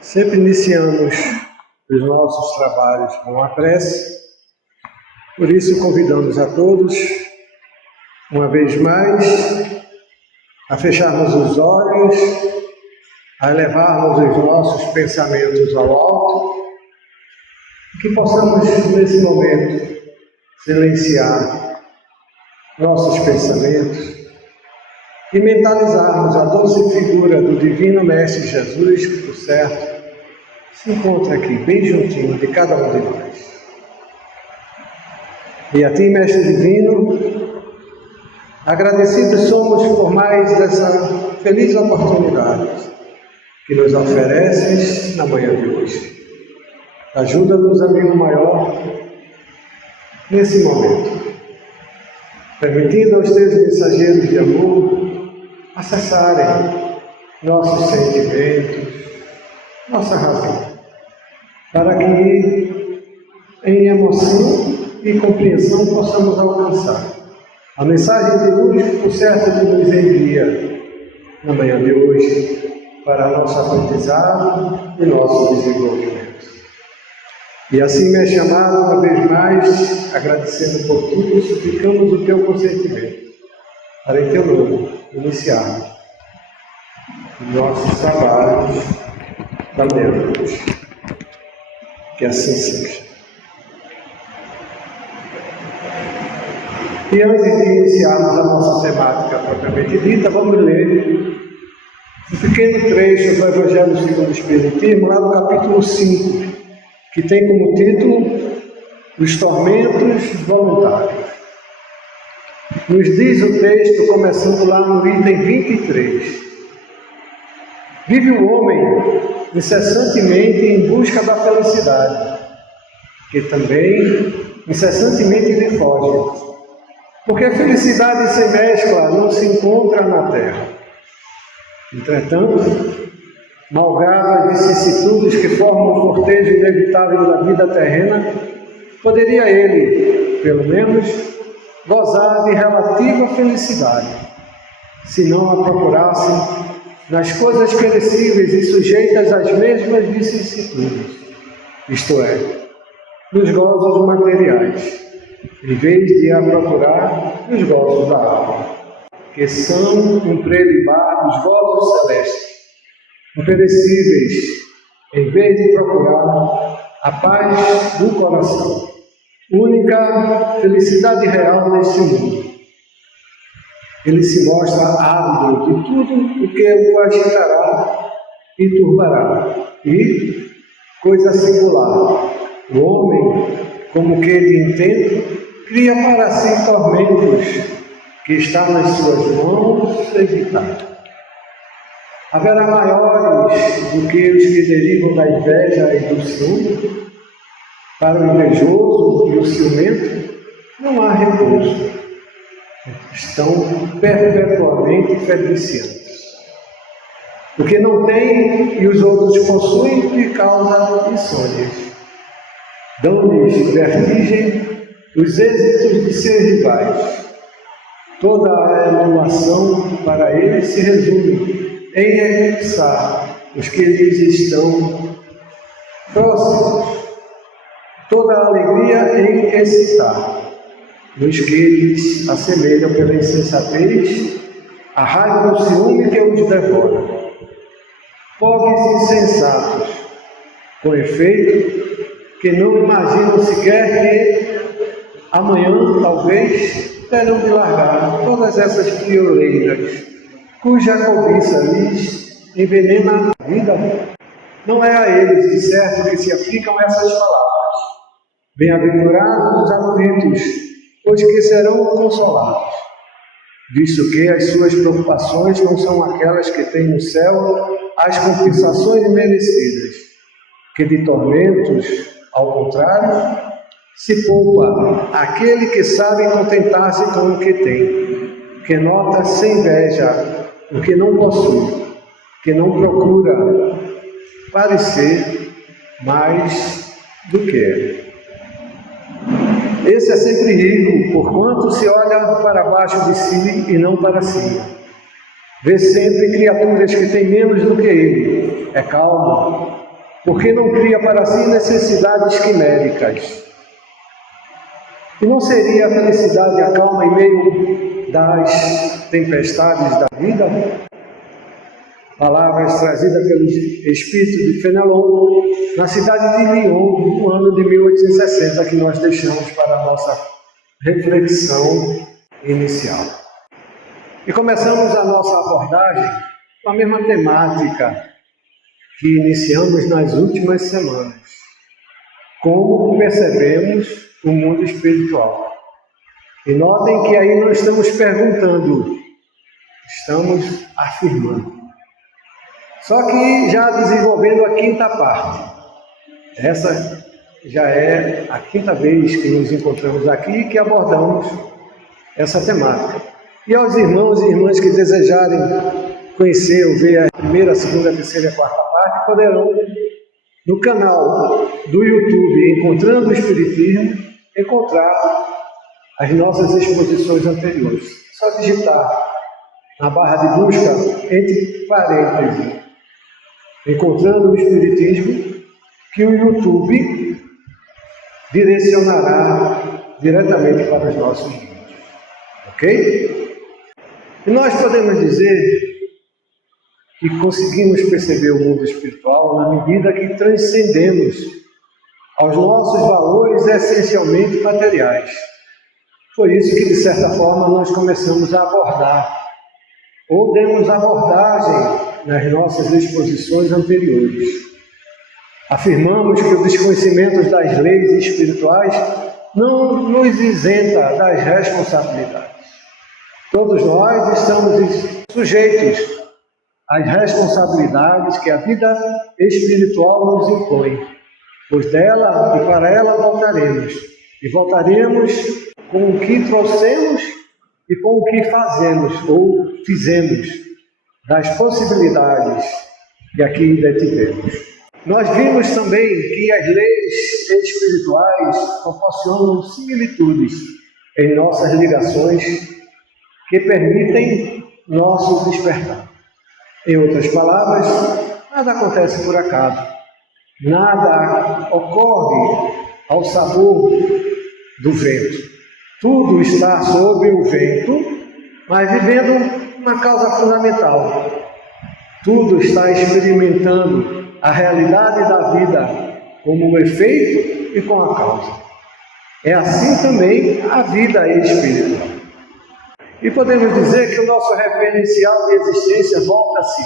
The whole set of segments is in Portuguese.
Sempre iniciamos os nossos trabalhos com a prece, por isso convidamos a todos, uma vez mais, a fecharmos os olhos, a elevarmos os nossos pensamentos ao alto, que possamos, nesse momento, silenciar nossos pensamentos e mentalizarmos a doce figura do Divino Mestre Jesus, que, por certo, se encontra aqui, bem juntinho de cada um de nós. E a Ti, Mestre Divino, agradecidos somos por mais dessa feliz oportunidade que nos ofereces na manhã de hoje. Ajuda-nos, amigo maior, nesse momento, permitindo aos Teus mensageiros de amor acessarem nossos sentimentos, nossa razão, para que, em emoção e compreensão, possamos alcançar a mensagem de luz que, por certo, Ele nos envia na manhã de hoje para nosso aprendizado e nosso desenvolvimento. E assim, me chamado uma vez mais, agradecendo por tudo, suplicamos o Teu consentimento para, em Teu nome, iniciarmos nossos trabalhos da manhã de hoje. Que assim seja. E antes de iniciarmos a nossa temática propriamente dita, vamos ler um pequeno trecho do Evangelho segundo o Espiritismo, lá no capítulo 5, que tem como título Os Tormentos Voluntários. Nos diz o texto, começando lá no item 23. Vive o homem incessantemente em busca da felicidade, que também incessantemente lhe foge, porque a felicidade sem mescla não se encontra na terra. Entretanto, malgrado as vicissitudes que formam o cortejo inevitável da vida terrena, poderia ele, pelo menos, gozar de relativa felicidade, se não a procurasse nas coisas perecíveis e sujeitas às mesmas vicissitudes, isto é, nos gozos materiais, em vez de a procurar nos gozos da alma, que são um prelibar dos gozos celestes, imperecíveis, em vez de procurar a paz do coração, única felicidade real neste mundo. Ele se mostra ávido de tudo o que o agitará e turbará. E, coisa singular, o homem, como que de intento, cria para si tormentos que está nas suas mãos evitar. Haverá maiores do que os que derivam da inveja e do ciúme. Para o invejoso e o ciumento não há repouso. Estão perpetuamente feliciantes. O que não tem e os outros possuem lhe causa insônias. Dão-lhes vertigem os êxitos de seus rivais. Toda a emulação para eles se resume em eclipsar os que lhes estão próximos. Toda a alegria em excitar os que eles assemelham pela insensatez, a raiva do ciúme que os devora. Pobres insensatos, com efeito, que não imaginam sequer que amanhã, talvez, terão de largar todas essas frioleiras, cuja cobiça lhes envenena a vida. Não é a eles, de certo, que se aplicam essas palavras. Bem-aventurados os aflitos, pois que serão consolados, visto que as suas preocupações não são aquelas que têm no céu as compensações merecidas, que de tormentos, ao contrário, se poupa aquele que sabe contentar-se com o que tem, que nota sem inveja o que não possui, que não procura parecer mais do que é. Esse é sempre rico, porquanto se olha para baixo de si e não para cima. Vê sempre criaturas que têm menos do que ele. É calmo, porque não cria para si necessidades quiméricas. E não seria a felicidade a calma em meio das tempestades da vida? Palavras trazidas pelo espírito de Fenelon, na cidade de Lyon, no ano de 1860, que nós deixamos para a nossa reflexão inicial. E começamos a nossa abordagem com a mesma temática que iniciamos nas últimas semanas. Como percebemos o mundo espiritual. E notem que aí nós estamos perguntando, estamos afirmando. Só que já desenvolvendo a quinta parte. Essa já é a quinta vez que nos encontramos aqui e que abordamos essa temática. E aos irmãos e irmãs que desejarem conhecer ou ver a primeira, a segunda, a terceira e a quarta parte, poderão, no canal do YouTube Encontrando o Espiritismo, encontrar as nossas exposições anteriores. É só digitar na barra de busca, entre parênteses, Encontrando o Espiritismo, que o YouTube direcionará diretamente para os nossos vídeos. Ok? E nós podemos dizer que conseguimos perceber o mundo espiritual na medida que transcendemos aos nossos valores essencialmente materiais. Por isso que, de certa forma, nós começamos a abordar, ou demos abordagem nas nossas exposições anteriores. Afirmamos que o desconhecimento das leis espirituais não nos isenta das responsabilidades. Todos nós estamos sujeitos às responsabilidades que a vida espiritual nos impõe, pois dela e para ela voltaremos. E voltaremos com o que trouxemos e com o que fazemos ou fizemos, das possibilidades que aqui detivemos. Nós vimos também que as leis espirituais proporcionam similitudes em nossas ligações que permitem nosso despertar. Em outras palavras, nada acontece por acaso, nada ocorre ao sabor do vento. Tudo está sob o vento, mas vivendo uma causa fundamental. Tudo está experimentando a realidade da vida como o efeito e com a causa. É assim também a vida espiritual. E podemos dizer que o nosso referencial de existência volta-se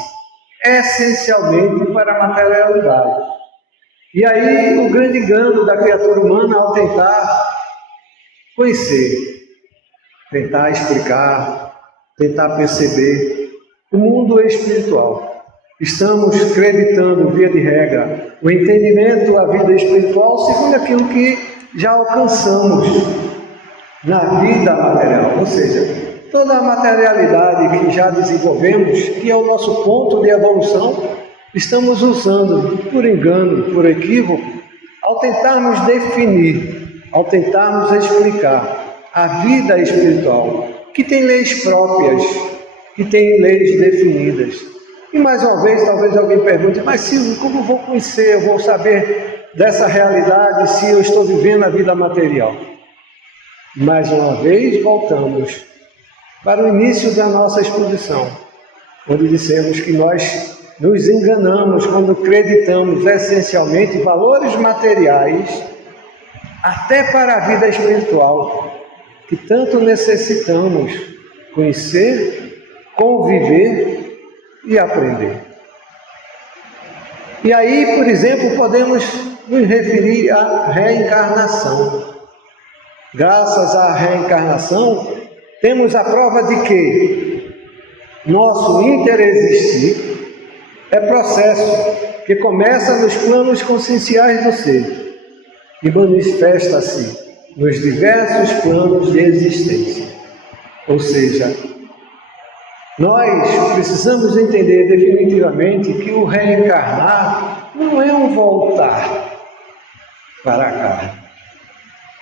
essencialmente para a materialidade. E aí o grande engano da criatura humana ao tentar conhecer, tentar explicar, tentar perceber o mundo espiritual. Estamos acreditando, via de regra, o entendimento da vida espiritual segundo aquilo que já alcançamos na vida material, ou seja, toda a materialidade que já desenvolvemos, que é o nosso ponto de evolução, estamos usando por engano, por equívoco, ao tentarmos definir, ao tentarmos explicar a vida espiritual, que tem leis próprias, que tem leis definidas. E mais uma vez, talvez alguém pergunte, mas Silvio, como eu vou conhecer, eu vou saber dessa realidade se eu estou vivendo a vida material? Mais uma vez, voltamos para o início da nossa exposição, onde dissemos que nós nos enganamos quando acreditamos essencialmente valores materiais, até para a vida espiritual, que tanto necessitamos conhecer, conviver e aprender. E aí, por exemplo, podemos nos referir à reencarnação. Graças à reencarnação, temos a prova de que nosso interexistir é processo que começa nos planos conscienciais do ser e manifesta-se nos diversos planos de existência. Ou seja, nós precisamos entender definitivamente que o reencarnar não é um voltar para cá.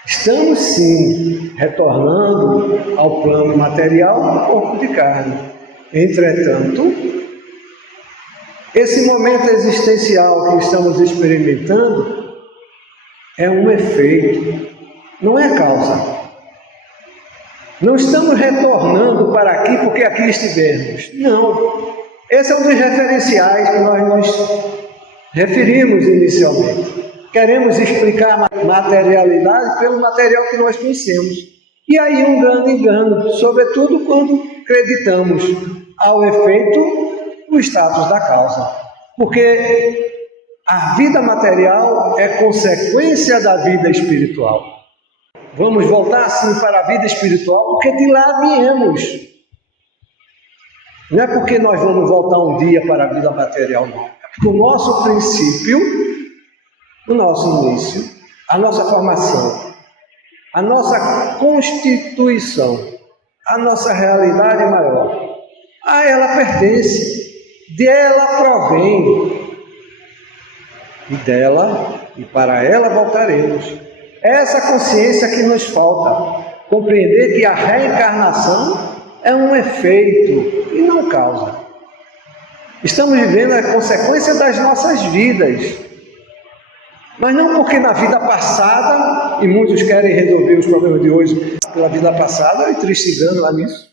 Estamos sim retornando ao plano material do corpo de carne. Entretanto, Esse momento existencial que estamos experimentando é um efeito, não é causa. Não estamos retornando para aqui porque aqui estivemos. Não. Esse é um dos referenciais que nós nos referimos inicialmente. Queremos explicar a materialidade pelo material que nós conhecemos. E aí um grande engano, sobretudo quando acreditamos ao efeito o status da causa. Porque a vida material é consequência da vida espiritual. Vamos voltar assim para a vida espiritual, porque de lá viemos. Não é porque nós vamos voltar um dia para a vida material, não. É porque o nosso princípio, o nosso início, a nossa formação, a nossa constituição, a nossa realidade maior, a ela pertence, dela provém, e dela e para ela voltaremos. Essa consciência que nos falta, compreender que a reencarnação é um efeito e não causa. Estamos vivendo a consequência das nossas vidas, mas não porque na vida passada, e muitos querem resolver os problemas de hoje pela vida passada, e triste engano lá nisso,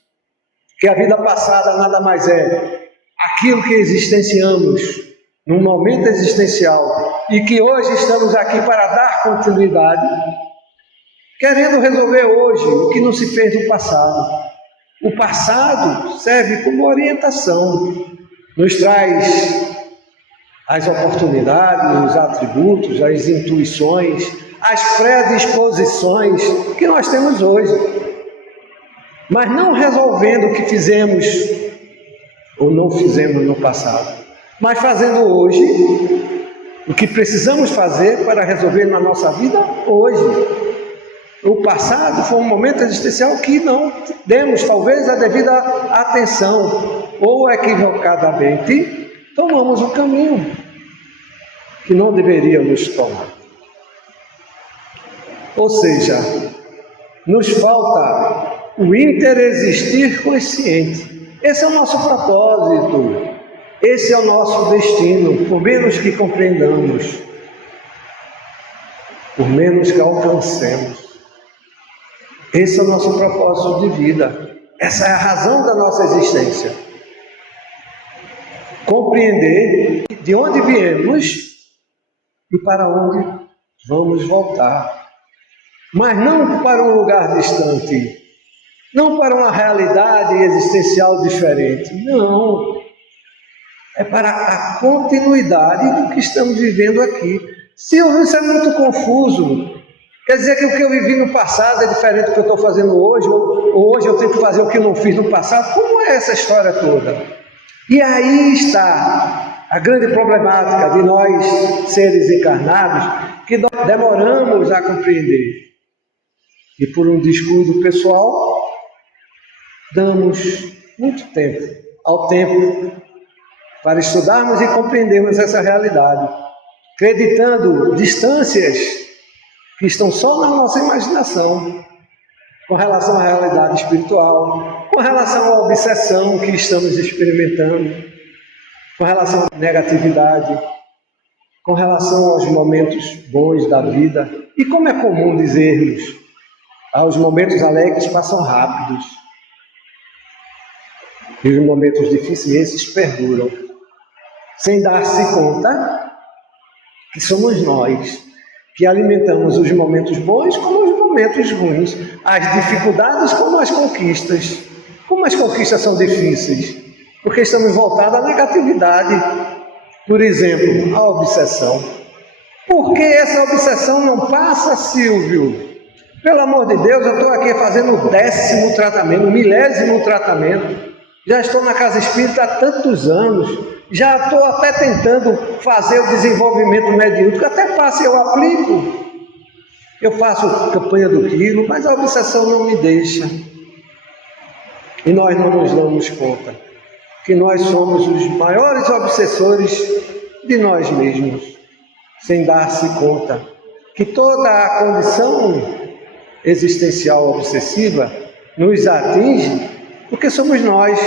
que a vida passada nada mais é aquilo que existenciamos num momento existencial e que hoje estamos aqui para dar continuidade, querendo resolver hoje o que não se fez no passado. O passado serve como orientação, nos traz as oportunidades, os atributos, as intuições, as predisposições que nós temos hoje. Mas não resolvendo o que fizemos ou não fizemos no passado, mas fazendo hoje o que precisamos fazer para resolver na nossa vida hoje. O passado foi um momento existencial que não demos talvez a devida atenção, ou equivocadamente tomamos um caminho que não deveríamos tomar. Ou seja, nos falta o interexistir consciente. Esse é o nosso propósito. Esse é o nosso destino, por menos que compreendamos, por menos que alcancemos. Esse é o nosso propósito de vida. Essa é a razão da nossa existência. Compreender de onde viemos e para onde vamos voltar. Mas não para um lugar distante, não para uma realidade existencial diferente. Não. É para a continuidade do que estamos vivendo aqui. Silvio, isso é muito confuso. Quer dizer que o que eu vivi no passado é diferente do que eu estou fazendo hoje, ou hoje eu tenho que fazer o que eu não fiz no passado? Como é essa história toda? E aí está a grande problemática de nós, seres encarnados, que demoramos a compreender. E por um descuido pessoal, damos muito tempo ao tempo para estudarmos e compreendermos essa realidade, acreditando distâncias que estão só na nossa imaginação, com relação à realidade espiritual, com relação à obsessão que estamos experimentando, com relação à negatividade, com relação aos momentos bons da vida. E como é comum dizermos, os momentos alegres passam rápidos, e os momentos difíceis esses perduram, sem dar-se conta que somos nós que alimentamos os momentos bons como os momentos ruins, as dificuldades como as conquistas. Como as conquistas são difíceis? Porque estamos voltados à negatividade. Por exemplo, a obsessão. Por que essa obsessão não passa, Silvio? Pelo amor de Deus, eu estou aqui fazendo o 10º tratamento, o 1000º tratamento. Já estou na casa espírita há tantos anos. Já estou até tentando fazer o desenvolvimento mediúnico, até passe eu aplico. Eu faço campanha do quilo, mas a obsessão não me deixa. E nós não nos damos conta que nós somos os maiores obsessores de nós mesmos, sem dar-se conta que toda a condição existencial obsessiva nos atinge porque somos nós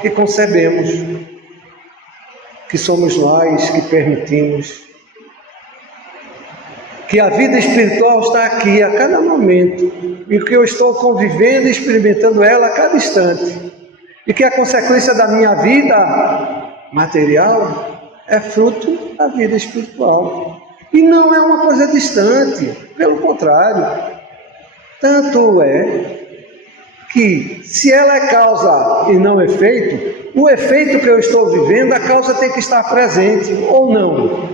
que concebemos. que somos nós que permitimos que a vida espiritual está aqui a cada momento e que eu estou convivendo e experimentando ela a cada instante e que a consequência da minha vida material é fruto da vida espiritual e não é uma coisa distante, pelo contrário, tanto é que se ela é causa e não efeito, o efeito que eu estou vivendo, a causa tem que estar presente ou não.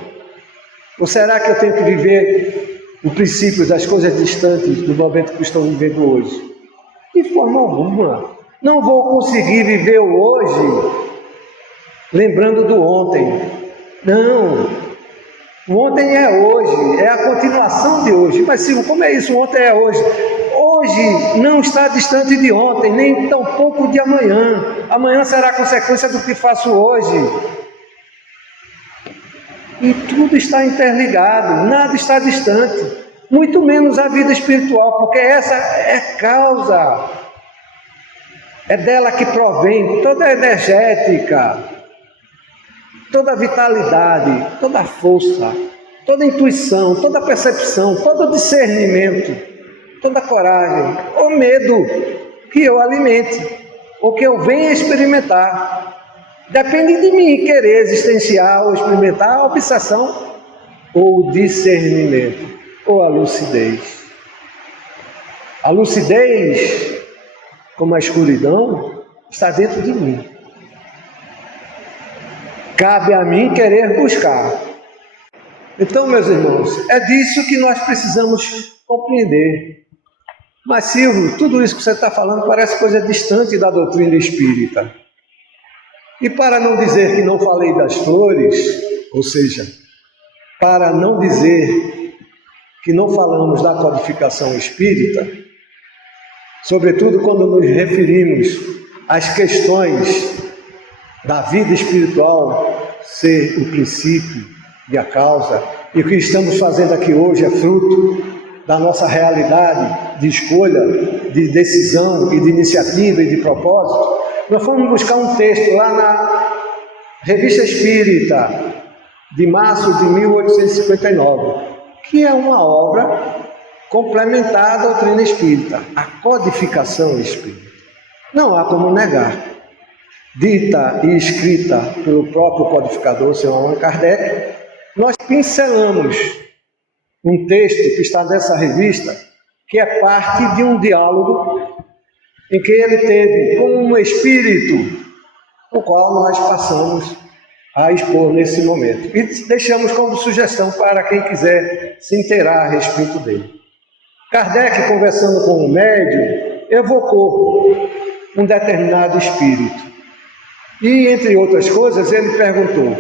Ou será que eu tenho que viver o princípio das coisas distantes do momento que estou vivendo hoje? De forma alguma. Não vou conseguir viver o hoje lembrando do ontem. Não. O ontem é hoje, é a continuação de hoje. Mas Silvio, como é isso? O ontem é hoje. Hoje não está distante de ontem, nem tampouco de amanhã. Amanhã será consequência do que faço hoje. E tudo está interligado, nada está distante, muito menos a vida espiritual, porque essa é causa, é dela que provém toda a energética, toda a vitalidade, toda a força, toda a intuição, toda a percepção, todo o discernimento, toda a coragem, ou medo que eu alimente, ou que eu venha experimentar. Depende de mim querer existenciar ou experimentar a obsessão ou o discernimento ou a lucidez. A lucidez, como a escuridão, está dentro de mim. Cabe a mim querer buscar. Então, meus irmãos, é disso que nós precisamos compreender. Mas, Silvio, tudo isso que você está falando parece coisa distante da doutrina espírita. E para não dizer que não falei das flores, ou seja, para não dizer que não falamos da codificação espírita, sobretudo quando nos referimos às questões da vida espiritual ser o princípio e a causa, e o que estamos fazendo aqui hoje é fruto da nossa realidade de escolha, de decisão e de iniciativa e de propósito. Nós fomos buscar um texto lá na Revista Espírita, de março de 1859, que é uma obra complementar à doutrina espírita, a codificação espírita. Não há como negar. Dita e escrita pelo próprio codificador, o Sr. Allan Kardec, nós pincelamos um texto que está nessa revista, que é parte de um diálogo em que ele teve com um espírito, o qual nós passamos a expor nesse momento. E deixamos como sugestão para quem quiser se inteirar a respeito dele. Kardec, conversando com o médium, evocou um determinado espírito. E, entre outras coisas, ele perguntou: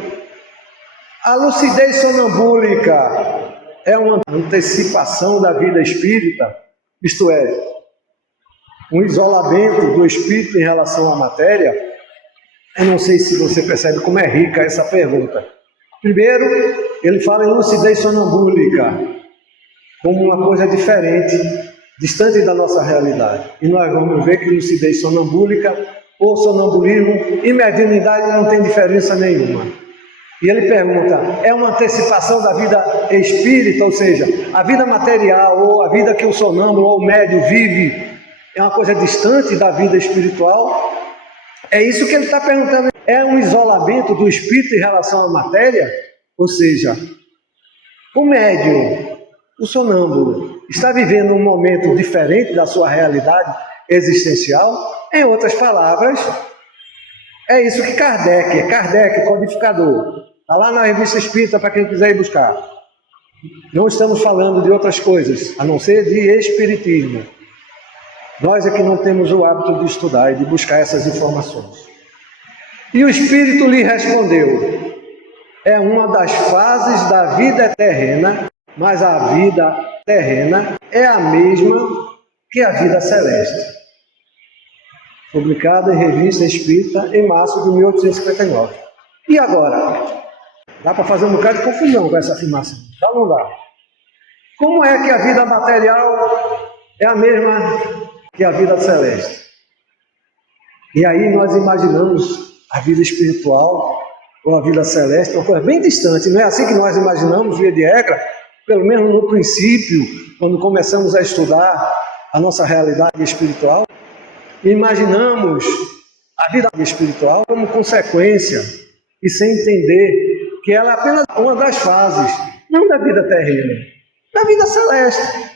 a lucidez sonambúlica é uma antecipação da vida espírita? Isto é, um isolamento do espírito em relação à matéria? Eu não sei se você percebe como é rica essa pergunta. Primeiro, ele fala em lucidez sonambúlica como uma coisa diferente, distante da nossa realidade. E nós vamos ver que lucidez sonambúlica ou sonambulismo e mediunidade não tem diferença nenhuma. E ele pergunta: é uma antecipação da vida espírita, ou seja, a vida material ou a vida que o sonâmbulo ou o médium vive é uma coisa distante da vida espiritual? É isso que ele está perguntando. É um isolamento do espírito em relação à matéria? Ou seja, o médium, o sonâmbulo, está vivendo um momento diferente da sua realidade existencial? Em outras palavras, é isso que Kardec, codificador, está lá na Revista Espírita para quem quiser ir buscar. Não estamos falando de outras coisas, a não ser de espiritismo. Nós é que não temos o hábito de estudar e de buscar essas informações. E o Espírito lhe respondeu: é uma das fases da vida terrena, mas a vida terrena é a mesma que a vida celeste. Publicada em Revista Espírita em março de 1859. E agora? Dá para fazer um bocado de confusão com essa afirmação. Dá ou não dá? Como é que a vida material é a mesma que a vida celeste? E aí nós imaginamos a vida espiritual ou a vida celeste, uma coisa bem distante. Não é assim que nós imaginamos, via de regra, pelo menos no princípio, quando começamos a estudar a nossa realidade espiritual. Imaginamos a vida espiritual como consequência e sem entender que ela é apenas uma das fases, não da vida terrena, da vida celeste.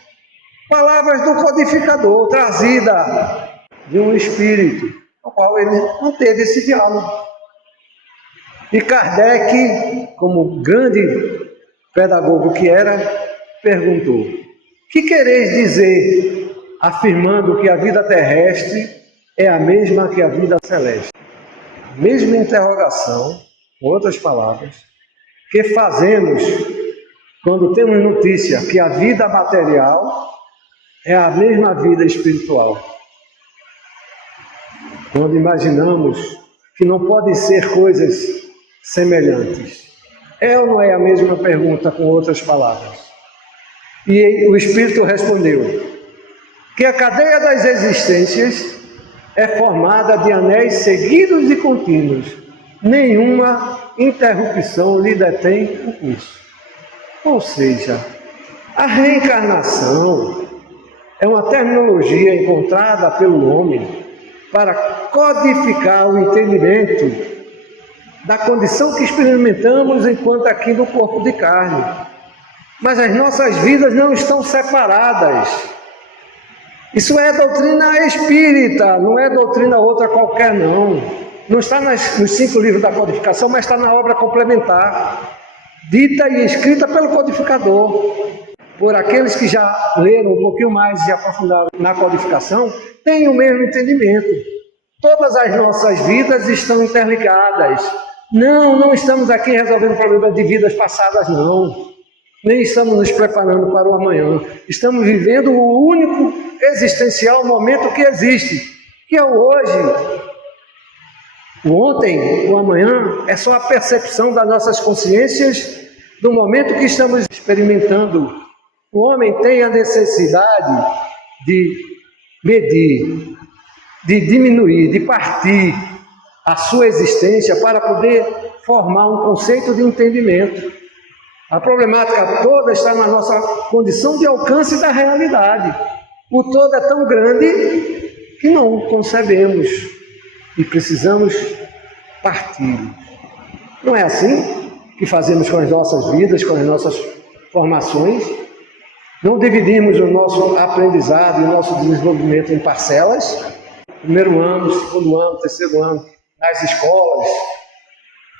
Palavras do codificador, trazida de um espírito, ao qual ele manteve esse diálogo. E Kardec, como grande pedagogo que era, perguntou: que quereis dizer afirmando que a vida terrestre é a mesma que a vida celeste? A mesma interrogação, com outras palavras, que fazemos quando temos notícia que a vida material é a mesma vida espiritual. Quando imaginamos que não podem ser coisas semelhantes. É ou não é a mesma pergunta com outras palavras? E o Espírito respondeu que a cadeia das existências é formada de anéis seguidos e contínuos. Nenhuma interrupção lhe detém o curso. Ou seja, a reencarnação é uma terminologia encontrada pelo homem para codificar o entendimento da condição que experimentamos enquanto aqui no corpo de carne. Mas as nossas vidas não estão separadas. Isso é doutrina espírita, não é doutrina outra qualquer não. Não está nos 5 livros da codificação, mas está na obra complementar, dita e escrita pelo codificador. Por aqueles que já leram um pouquinho mais e aprofundaram na codificação, têm o mesmo entendimento. Todas as nossas vidas estão interligadas. Não estamos aqui resolvendo problemas de vidas passadas, não. Nem estamos nos preparando para o amanhã. Estamos vivendo o único existencial momento que existe, que é o hoje. O ontem, o amanhã, é só a percepção das nossas consciências do momento que estamos experimentando. O homem tem a necessidade de medir, de diminuir, de partir a sua existência para poder formar um conceito de entendimento. A problemática toda está na nossa condição de alcance da realidade. O todo é tão grande que não concebemos e precisamos partir. Não é assim que fazemos com as nossas vidas, com as nossas formações? Não dividimos o nosso aprendizado e o nosso desenvolvimento em parcelas? Primeiro ano, segundo ano, terceiro ano, nas escolas,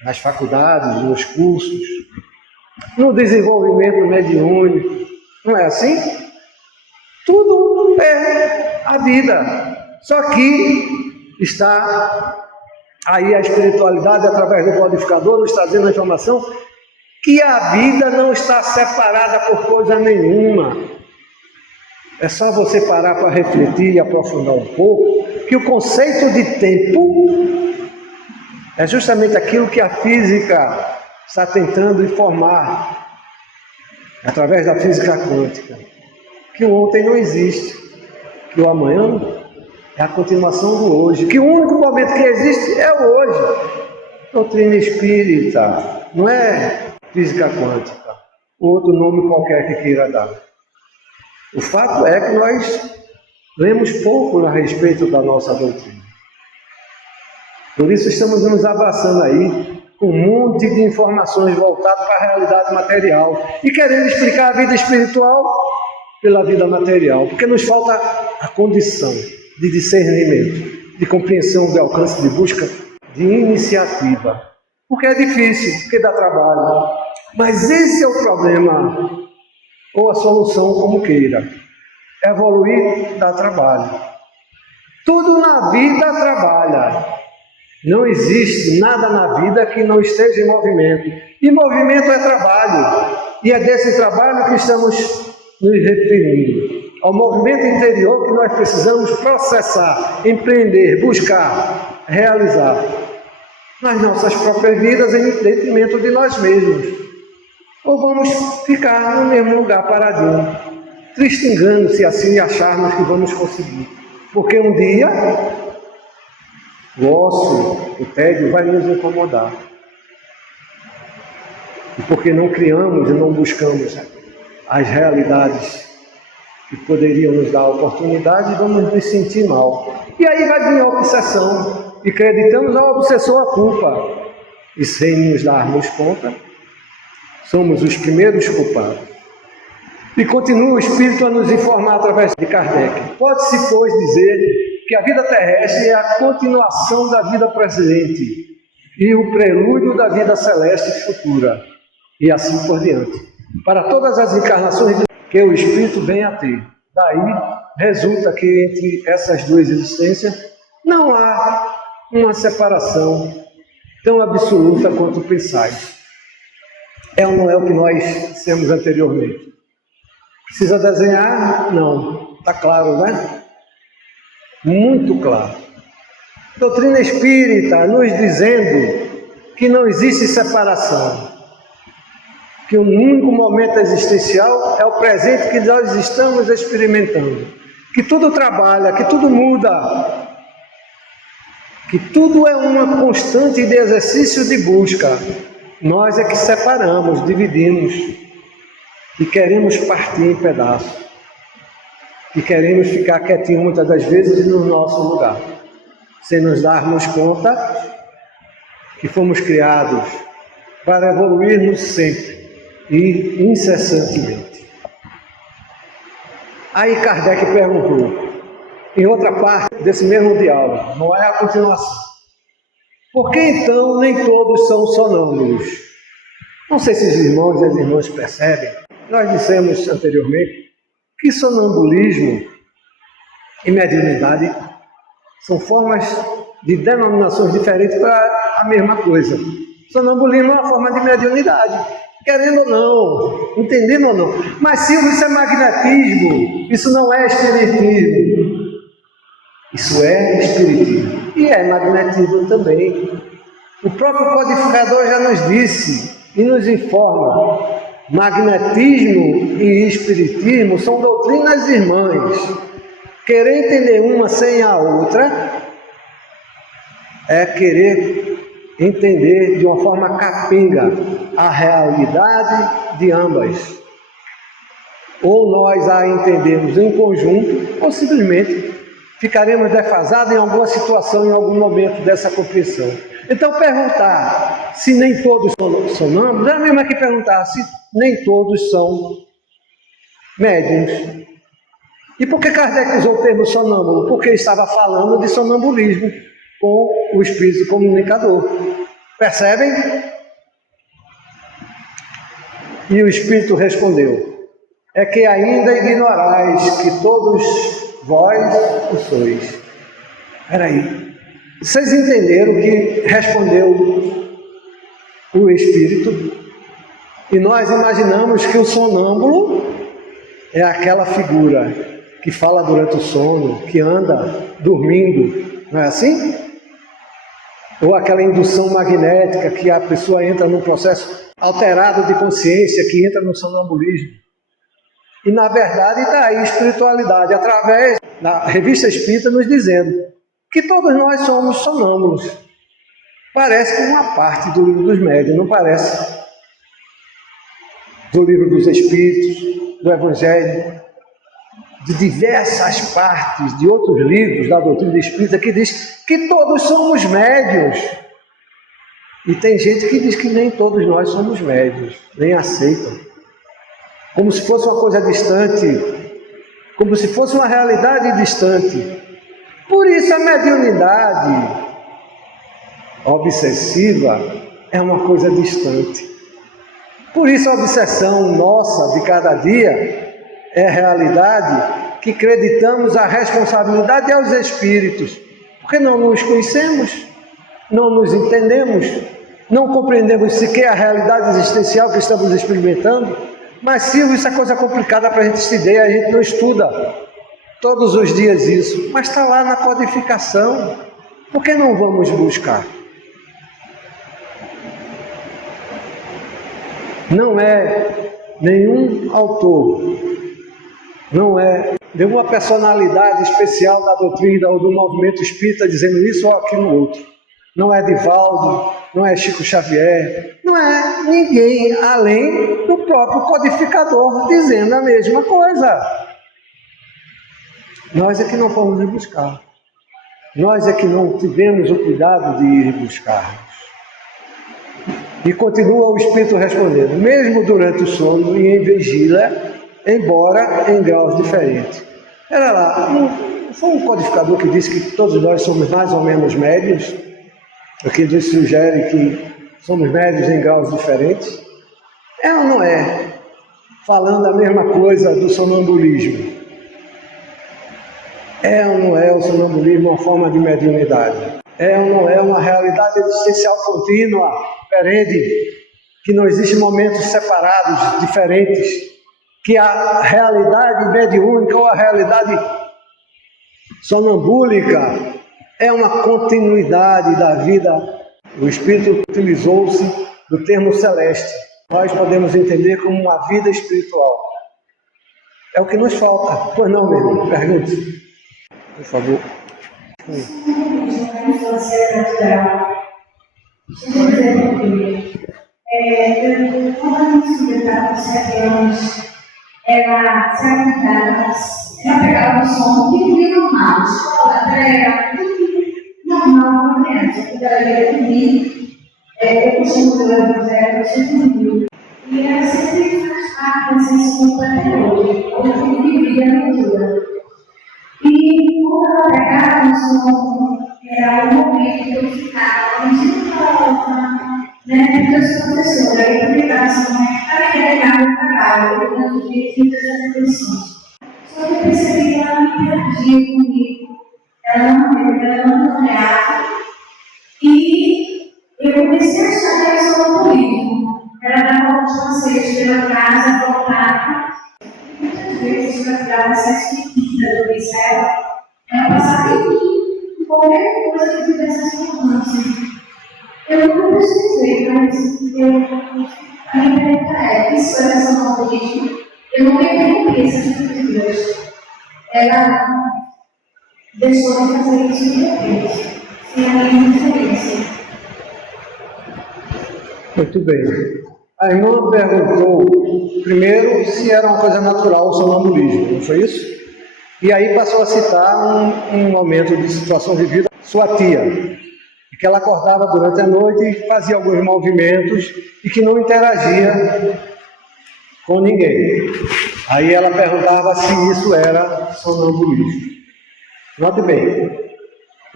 nas faculdades, nos cursos, no desenvolvimento mediúnico. Não é assim? Tudo é a vida. Só que está aí a espiritualidade, através do codificador, nos trazendo a informação que a vida não está separada por coisa nenhuma. É só você parar para refletir e aprofundar um pouco, que o conceito de tempo é justamente aquilo que a física está tentando informar, através da física quântica, que o ontem não existe, que o amanhã é a continuação do hoje, que o único momento que existe é o hoje. Doutrina espírita, não é física quântica, outro nome qualquer que queira dar. O fato é que nós lemos pouco a respeito da nossa doutrina. Por isso estamos nos abraçando aí com um monte de informações voltadas para a realidade material e querendo explicar a vida espiritual pela vida material, porque nos falta a condição de discernimento, de compreensão, de alcance, de busca, de iniciativa. Porque é difícil, porque dá trabalho. Mas esse é o problema, ou a solução, como queira. Evoluir dá trabalho. Tudo na vida trabalha. Não existe nada na vida que não esteja em movimento. E movimento é trabalho. E é desse trabalho que estamos nos referindo. Ao movimento interior que nós precisamos processar, empreender, buscar, realizar nas nossas próprias vidas em detrimento de nós mesmos. Ou vamos ficar no mesmo lugar paradinho, tristingando-se assim e acharmos que vamos conseguir. Porque um dia o ócio, o tédio vai nos incomodar. E porque não criamos e não buscamos as realidades que poderiam nos dar oportunidade, vamos nos sentir mal. E aí vai vir a obsessão, e acreditamos ao obsessor a culpa. E sem nos darmos conta, somos os primeiros culpados. E continua o Espírito a nos informar através de Kardec. Pode-se, pois, dizer que a vida terrestre é a continuação da vida presente e o prelúdio da vida celeste futura, e assim por diante. Para todas as encarnações que o Espírito vem a ter. Daí resulta que entre essas duas existências não há uma separação tão absoluta quanto pensais. É ou não é o que nós dissemos anteriormente? Precisa desenhar? Não. Está claro, né? Muito claro. Doutrina espírita nos dizendo que não existe separação. Que o único momento existencial é o presente que nós estamos experimentando. Que tudo trabalha, que tudo muda. Que tudo é uma constante de exercício de busca. Nós é que separamos, dividimos. E queremos partir em pedaços. E queremos ficar quietinhos muitas das vezes no nosso lugar. Sem nos darmos conta que fomos criados para evoluirmos sempre e incessantemente. Aí Kardec perguntou, em outra parte desse mesmo diálogo, não é a continuação: por que então nem todos são sonâmbulos? Não sei se os irmãos e as irmãs percebem, nós dissemos anteriormente que sonambulismo e mediunidade são formas de denominações diferentes para a mesma coisa. Sonambulismo é uma forma de mediunidade, querendo ou não, entendendo ou não. Mas se isso é magnetismo, isso não é espiritismo. Isso é espiritismo. E é magnetismo também. O próprio codificador já nos disse e nos informa: magnetismo e espiritismo são doutrinas irmãs. Querer entender uma sem a outra é querer entender de uma forma capenga a realidade de ambas. Ou nós a entendemos em conjunto, ou simplesmente ficaremos defasados em alguma situação, em algum momento dessa compreensão. Então perguntar se nem todos são sonâmbulos é a mesma que perguntar se nem todos são médiuns. E por que Kardec usou o termo sonâmbulo? Porque estava falando de sonambulismo com o espírito comunicador. Percebem? E o espírito respondeu: é que ainda ignorais que todos vós o sois. Espera aí. Vocês entenderam que respondeu o espírito? E nós imaginamos que o sonâmbulo é aquela figura que fala durante o sono, que anda dormindo, não é assim? Ou aquela indução magnética que a pessoa entra num processo alterado de consciência, que entra no sonambulismo. E na verdade está aí a espiritualidade, através da Revista Espírita nos dizendo que todos nós somos sonâmbulos. Parece que uma parte do Livro dos Médiuns, não parece? Do Livro dos Espíritos, do Evangelho, de diversas partes de outros livros da doutrina espírita que diz que todos somos médiuns. E tem gente que diz que nem todos nós somos médiuns, nem aceitam. Como se fosse uma coisa distante, como se fosse uma realidade distante. Por isso a mediunidade obsessiva é uma coisa distante. Por isso a obsessão nossa de cada dia é realidade que acreditamos a responsabilidade aos espíritos, porque não nos conhecemos, não nos entendemos, não compreendemos sequer a realidade existencial que estamos experimentando. Mas Silvio, isso é coisa complicada para a gente entender, a gente não estuda todos os dias isso, mas está lá na codificação. Por que não vamos buscar? Não é nenhum autor, não é nenhuma personalidade especial da doutrina ou do movimento espírita dizendo isso ou aquilo outro. não é Divaldo, não é Chico Xavier, não é ninguém além do próprio codificador dizendo a mesma coisa. Nós é que não fomos ir buscar. Nós é que não tivemos o cuidado de ir buscar. E continua o Espírito respondendo, mesmo durante o sono e em vigília, embora em graus diferentes. Era lá, foi um codificador que disse que todos nós somos mais ou menos médios, aqui nos sugere que somos médios em graus diferentes. É ou não é? Falando a mesma coisa do sonambulismo. É ou não é o sonambulismo uma forma de mediunidade? É ou não é uma realidade existencial contínua, perene, que não existem momentos separados, diferentes, que a realidade mediúnica ou a realidade sonambúlica é uma continuidade da vida. O Espírito utilizou-se do termo celeste. Nós podemos entender como uma vida espiritual. É o que nos falta. Pois não, meu irmão? Pergunte. Por favor. Quando eu estava com 7 anos, ela se acordava, ela pegava o som, que normal, escola, era normal para criança. Quando ela ia dormir, eu costumo ler o Evangelho, eu sempre dormir. E ela sempre faz parte dessa escuta até hoje, eu vivia a leitura. E quando ela pegava o som, era o momento que eu ficava pedindo para ela, né, das professoras, aí eu pegava assim, para entregar o trabalho, eu não tive muitas atenções. Só que eu percebi que ela me perdia comigo, ela não olhava, e eu comecei a achar que era só turismo. Ela dava uns passeios pela casa, voltava. Muitas vezes eu tirava essas pedidas do Liceu, ela passava em mim, qualquer coisa que tivesse circunstância. Eu nunca pesquisei, mas a minha pergunta é: isso é sonambulismo? Eu não interrompi essas pedidas. Ela deixou de fazer isso de repente, sem a minha interferência. Muito bem. A irmã perguntou, primeiro, se era uma coisa natural o sonambulismo, não foi isso? E aí passou a citar um momento de situação vivida, sua tia, que ela acordava durante a noite e fazia alguns movimentos e que não interagia com ninguém. Aí ela perguntava se isso era sonambulismo. Note bem,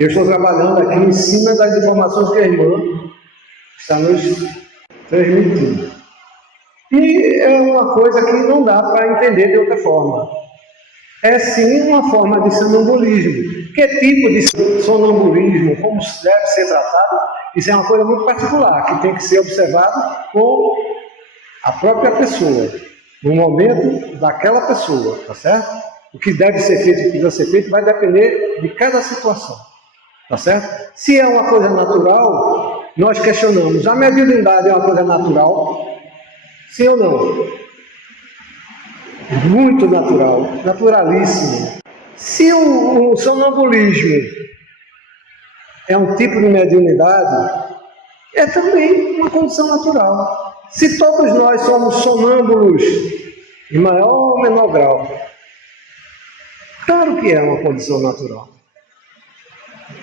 eu estou trabalhando aqui em cima das informações que a irmã está nos transmitindo. E é uma coisa que não dá para entender de outra forma. É sim uma forma de sonambulismo. Que tipo de sonambulismo, como deve ser tratado, isso é uma coisa muito particular, que tem que ser observado com a própria pessoa, no momento daquela pessoa, tá certo? O que deve ser feito e o que precisa ser feito vai depender de cada situação, tá certo? Se é uma coisa natural, nós questionamos, a mediunidade é uma coisa natural? Sim ou não? Muito natural, naturalíssimo. Se o sonambulismo é um tipo de mediunidade, é também uma condição natural. Se todos nós somos sonâmbulos, em maior ou menor grau, claro que é uma condição natural.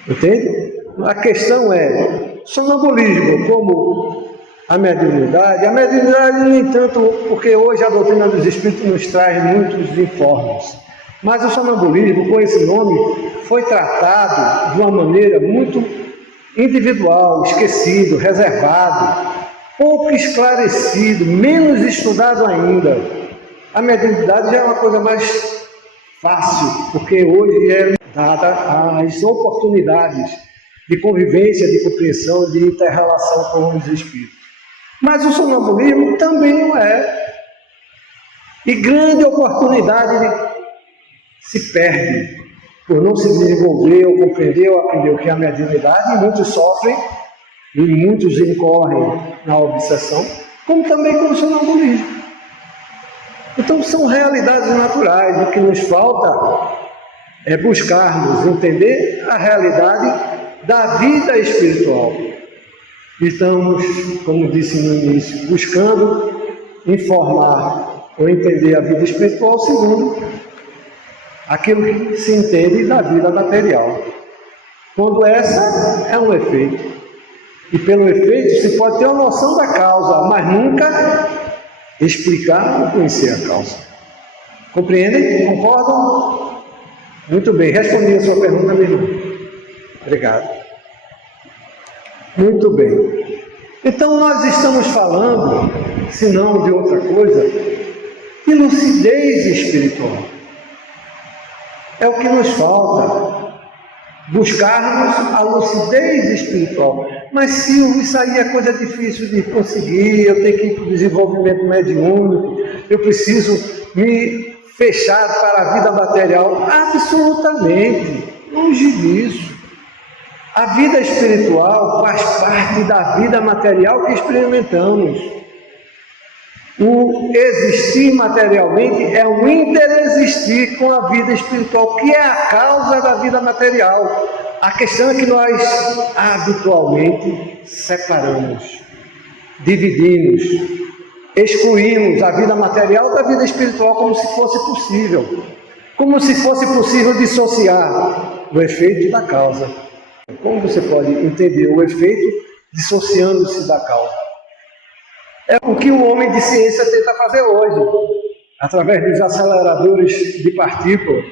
Entende? A questão é, sonambulismo como a mediunidade nem tanto, porque hoje a doutrina dos Espíritos nos traz muitos informes. Mas o sonambulismo, com esse nome, foi tratado de uma maneira muito individual, esquecido, reservado, pouco esclarecido, menos estudado ainda. A mediunidade já é uma coisa mais fácil, porque hoje é dada as oportunidades de convivência, de compreensão, de inter-relação com os Espíritos. Mas o sonambulismo também não é. E grande oportunidade se perde por não se desenvolver ou compreender ou aprender o que é a mediunidade, e muitos sofrem e muitos incorrem na obsessão, como também com o sonambulismo. Então são realidades naturais. O que nos falta é buscarmos entender a realidade da vida espiritual. Estamos, como disse no início, buscando informar ou entender a vida espiritual segundo aquilo que se entende da vida material. Quando essa é um efeito. E pelo efeito se pode ter uma noção da causa, mas nunca explicar ou conhecer a causa. Compreendem? Concordam? Muito bem. Respondi a sua pergunta, meu irmão. Obrigado. Muito bem. Então nós estamos falando, se não de outra coisa, de lucidez espiritual. É o que nos falta. Buscarmos a lucidez espiritual. Mas Silvio, isso aí é coisa difícil de conseguir, eu tenho que ir para o desenvolvimento mediúnico, eu preciso me fechar para a vida material. Absolutamente, longe disso. A vida espiritual faz parte da vida material que experimentamos. O existir materialmente é um interexistir com a vida espiritual, que é a causa da vida material. A questão é que nós habitualmente separamos, dividimos, excluímos a vida material da vida espiritual como se fosse possível. Como se fosse possível dissociar o efeito da causa. Como você pode entender o efeito dissociando-se da causa? É o que o homem de ciência tenta fazer hoje, através dos aceleradores de partículas,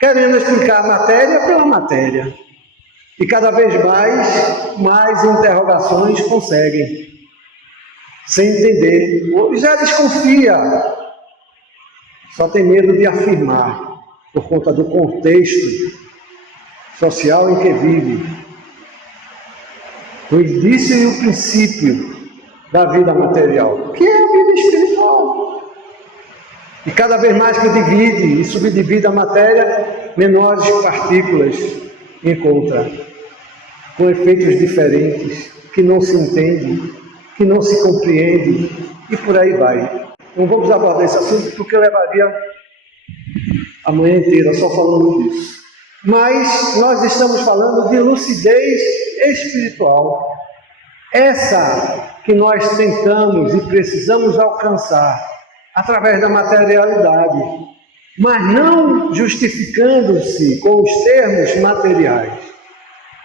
querendo explicar a matéria pela matéria. E cada vez mais interrogações conseguem, sem entender. Já desconfia, só tem medo de afirmar, por conta do contexto social em que vive. O início e o princípio da vida material, que é a vida espiritual. E cada vez mais que divide e subdivide a matéria, menores partículas encontra, com efeitos diferentes, que não se entende, que não se compreende, e por aí vai. Não vamos abordar esse assunto porque eu levaria a manhã inteira só falando disso. Mas nós estamos falando de lucidez espiritual. Essa que nós tentamos e precisamos alcançar através da materialidade, mas não justificando-se com os termos materiais,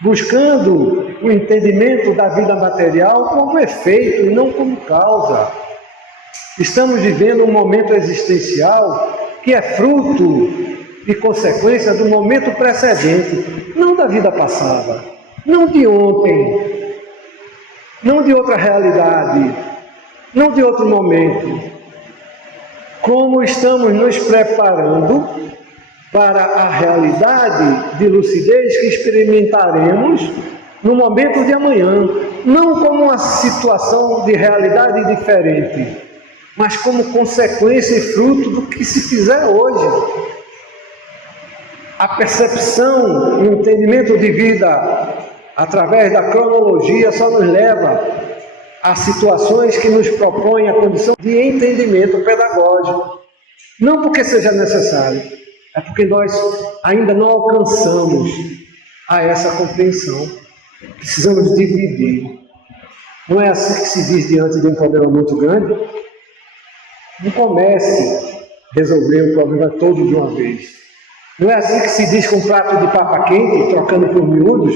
buscando o entendimento da vida material como efeito e não como causa. Estamos vivendo um momento existencial que é fruto e consequência do momento precedente, não da vida passada, não de ontem, não de outra realidade, não de outro momento. Como estamos nos preparando para a realidade de lucidez que experimentaremos no momento de amanhã, não como uma situação de realidade diferente, mas como consequência e fruto do que se fizer hoje. A percepção e o entendimento de vida através da cronologia só nos leva a situações que nos propõem a condição de entendimento pedagógico. Não porque seja necessário, é porque nós ainda não alcançamos a essa compreensão. Precisamos dividir. Não é assim que se diz diante de um problema muito grande? Não comece a resolver o problema todo de uma vez. Não é assim que se diz com um prato de papa quente, trocando por miúdos?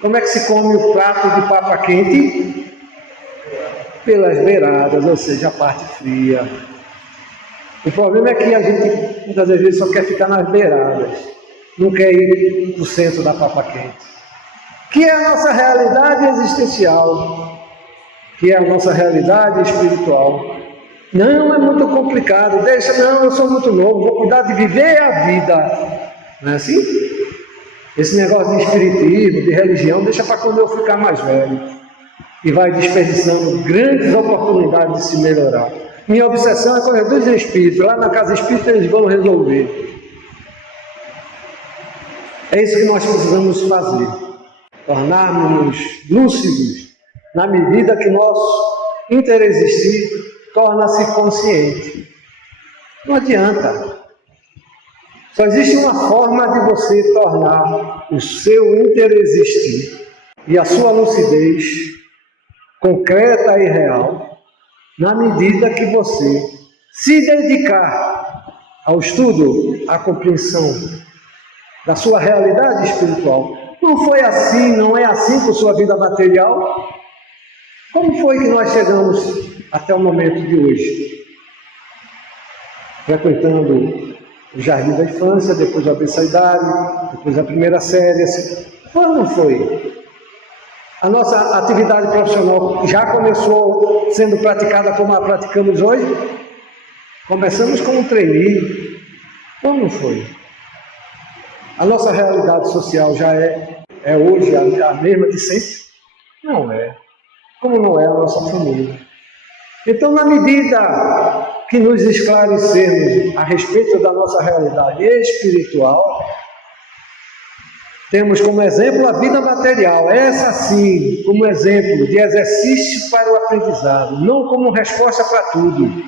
Como é que se come o prato de papa quente? Pelas beiradas, ou seja, a parte fria. O problema é que a gente, muitas vezes, só quer ficar nas beiradas. Não quer ir para o centro da papa quente. Que é a nossa realidade existencial. Que é a nossa realidade espiritual. Não, é muito complicado. Não, eu sou muito novo, vou cuidar de viver a vida. Não é assim? Esse negócio de espiritismo, de religião, deixa para quando eu ficar mais velho. E vai desperdiçando grandes oportunidades de se melhorar. Minha obsessão é com os dois espíritos. Lá na casa espírita eles vão resolver. É isso que nós precisamos fazer. Tornarmos-nos lúcidos na medida que nosso interexistir torna-se consciente. Não adianta. Só existe uma forma de você tornar o seu interexistir e a sua lucidez concreta e real na medida que você se dedicar ao estudo, à compreensão da sua realidade espiritual. Não foi assim, não é assim com sua vida material? Como foi que nós chegamos até o momento de hoje? Frequentando o jardim da infância, depois a berçaidade, depois a primeira série. Assim. Foi ou não foi? A nossa atividade profissional já começou sendo praticada como a praticamos hoje? Começamos com um trainee. Ou não foi? A nossa realidade social já é hoje a mesma de sempre? Não é. Como não é a nossa família. Então, na medida que nos esclarecermos a respeito da nossa realidade espiritual, temos como exemplo a vida material, essa sim, como exemplo de exercício para o aprendizado, não como resposta para tudo.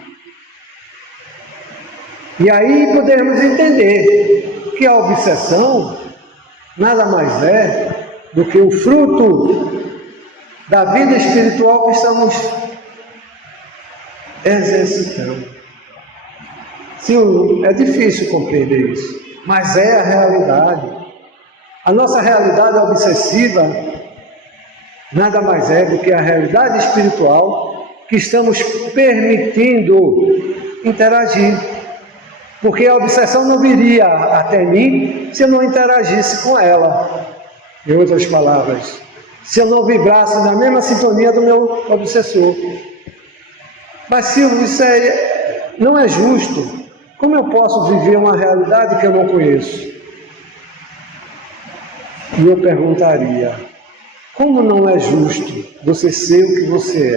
E aí podemos entender que a obsessão nada mais é do que o fruto da vida espiritual que estamos exercitando. Sim, é difícil compreender isso, mas é a realidade. A nossa realidade obsessiva nada mais é do que a realidade espiritual que estamos permitindo interagir. Porque a obsessão não viria até mim se eu não interagisse com ela. Em outras palavras, se eu não vibrasse na mesma sintonia do meu obsessor. Mas Silvio, isso não é justo. Como eu posso viver uma realidade que eu não conheço? E eu perguntaria, como não é justo você ser o que você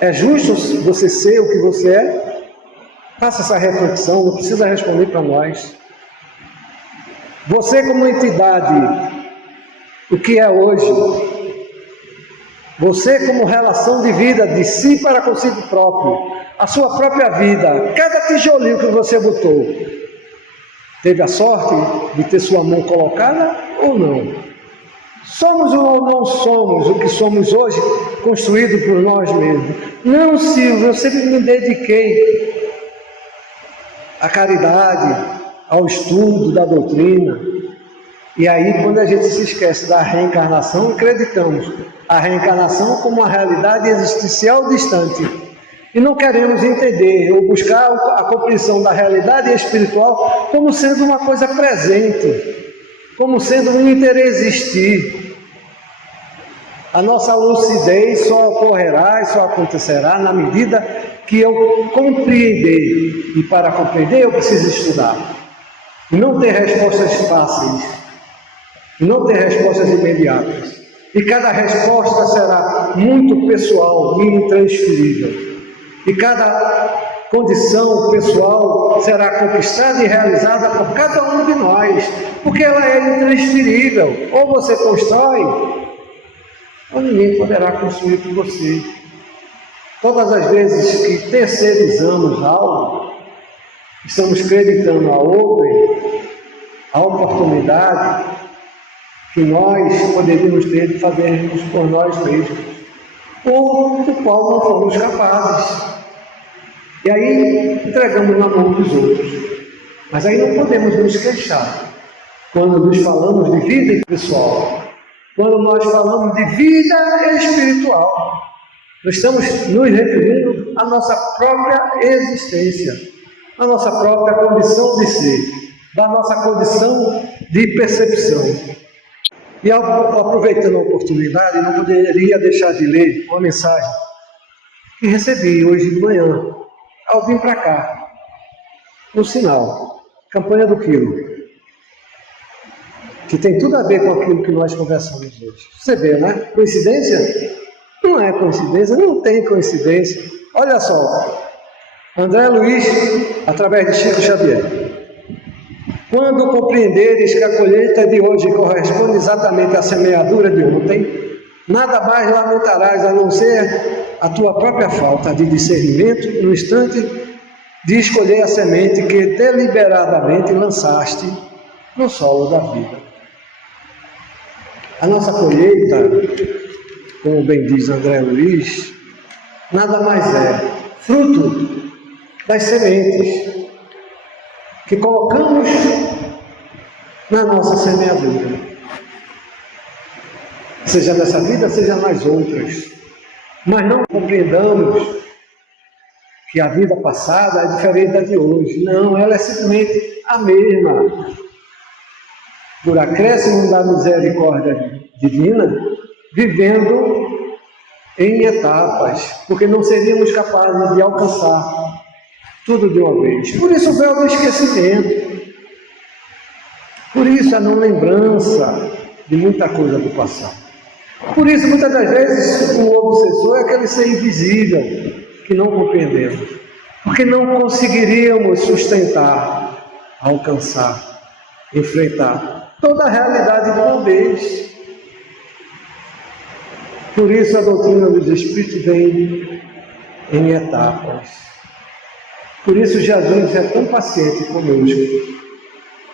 é? É justo você ser o que você é? Faça essa reflexão, não precisa responder para nós. Você como entidade, o que é hoje? Você como relação de vida de si para consigo próprio, a sua própria vida, cada tijolinho que você botou, teve a sorte de ter sua mão colocada ou não? Somos ou não somos o que somos hoje, construído por nós mesmos? Não, Silvio, eu sempre me dediquei à caridade, ao estudo da doutrina. E aí, quando a gente se esquece da reencarnação, acreditamos a reencarnação como uma realidade existencial distante. E não queremos entender ou buscar a compreensão da realidade espiritual como sendo uma coisa presente, como sendo um interexistir. A nossa lucidez só ocorrerá e só acontecerá na medida que eu compreender. E para compreender eu preciso estudar. E não ter respostas fáceis. E não ter respostas imediatas. E cada resposta será muito pessoal e intransferível. E cada condição pessoal será conquistada e realizada por cada um de nós, porque ela é intransferível. Ou você constrói, ou ninguém poderá construir por você. Todas as vezes que terceirizamos algo, estamos acreditando a outrem, a oportunidade que nós poderíamos ter de fazermos por nós mesmos, ou do qual não fomos capazes. E aí entregamos na mão dos outros. Mas aí não podemos nos queixar quando nos falamos de vida pessoal, quando nós falamos de vida espiritual. Nós estamos nos referindo à nossa própria existência, à nossa própria condição de ser, da nossa condição de percepção. E aproveitando a oportunidade, não poderia deixar de ler uma mensagem que recebi hoje de manhã, ao vir para cá. Um sinal, campanha do quilo, que tem tudo a ver com aquilo que nós conversamos hoje. Você vê, né? Coincidência? Não é coincidência, não tem coincidência. Olha só, André Luiz, através de Chico Xavier. Quando compreenderes que a colheita de hoje corresponde exatamente à semeadura de ontem, nada mais lamentarás a não ser a tua própria falta de discernimento no instante de escolher a semente que deliberadamente lançaste no solo da vida. A nossa colheita, como bem diz André Luiz, nada mais é fruto das sementes que colocamos na nossa semeadura. Seja nessa vida, seja nas outras. Mas não compreendamos que a vida passada é diferente da de hoje. Não, ela é simplesmente a mesma. Por acréscimo da misericórdia divina, vivendo em etapas, porque não seríamos capazes de alcançar tudo de uma vez. Por isso o véu do esquecimento, por isso a não lembrança de muita coisa do passado. Por isso, muitas das vezes, o obsessor é aquele ser invisível que não compreendemos, porque não conseguiríamos sustentar, alcançar, enfrentar toda a realidade de uma vez. Por isso, a doutrina dos Espíritos vem em etapas. Por isso, Jesus é tão paciente conosco.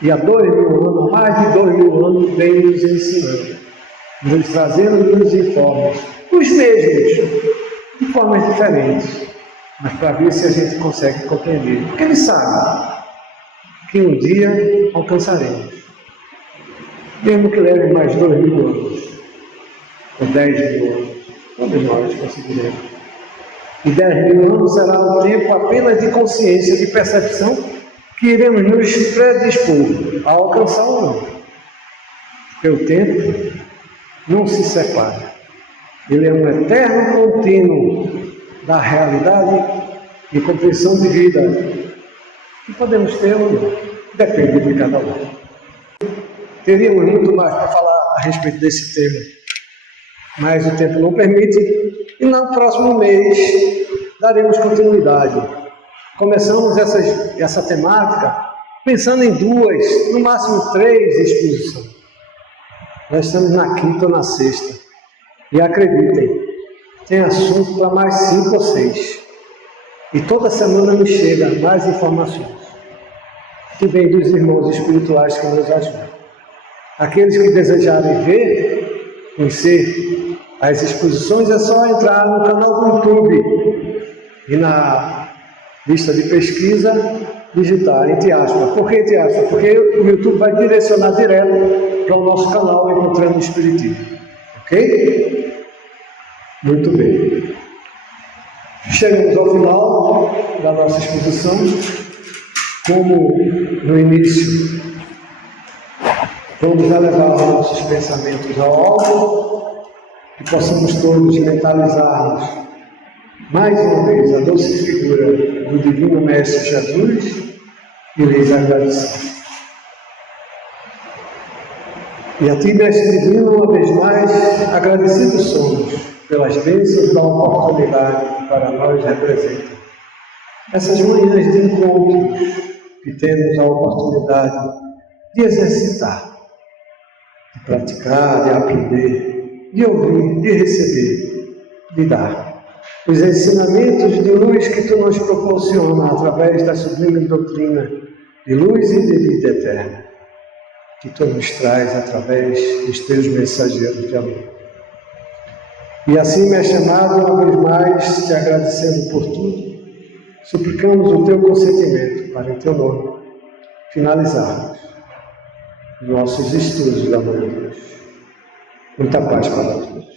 E há 2000 anos, mais de 2000 anos, vem nos ensinando, nos trazendo nos informes, os mesmos, de formas diferentes, mas para ver se a gente consegue compreender. Porque Ele sabe que um dia alcançaremos, mesmo que leve mais 2000 anos, ou 10.000 anos, todos nós conseguiremos. E 10.000 anos será um tempo apenas de consciência, de percepção, que iremos nos predispor a alcançar ou não. Porque o tempo não se separa. Ele é um eterno contínuo da realidade e compreensão de vida. E podemos ter ou não. Depende de cada um. Teríamos muito mais para falar a respeito desse tema, mas o tempo não permite. E no próximo mês daremos continuidade. Começamos essa temática pensando em 2, no máximo 3 exposições. Nós estamos na 5ª ou na 6ª. E acreditem, tem assunto para mais 5 ou 6. E toda semana nos chega mais informações, que vem dos irmãos espirituais que nos ajudam. Aqueles que desejarem ver, conhecer as exposições, é só entrar no canal do YouTube e na lista de pesquisa digitar entre aspas. Por que entre aspas? Porque o YouTube vai direcionar direto para o nosso canal Encontrando o Espiritismo. Ok? Muito bem. Chegamos ao final da nossa exposição. Como no início, vamos elevar os nossos pensamentos ao alto e possamos todos mentalizarmos mais uma vez a doce figura do Divino Mestre Jesus e lhes agradecer. E a Ti, Mestre Divino, uma vez mais, agradecidos somos pelas bênçãos da oportunidade que para nós representa. Essas manhãs de encontros que temos a oportunidade de exercitar, de praticar, de aprender, de ouvir, de receber, de dar. Os ensinamentos de luz que Tu nos proporciona através da sublime doutrina de luz e de vida eterna, que Tu nos traz através dos Teus mensageiros de amor. E assim, Mestre amado, uma vez mais, Te agradecendo por tudo, suplicamos o Teu consentimento para, em Teu nome, finalizarmos nossos estudos da manhã de hoje. Muita paz para todos.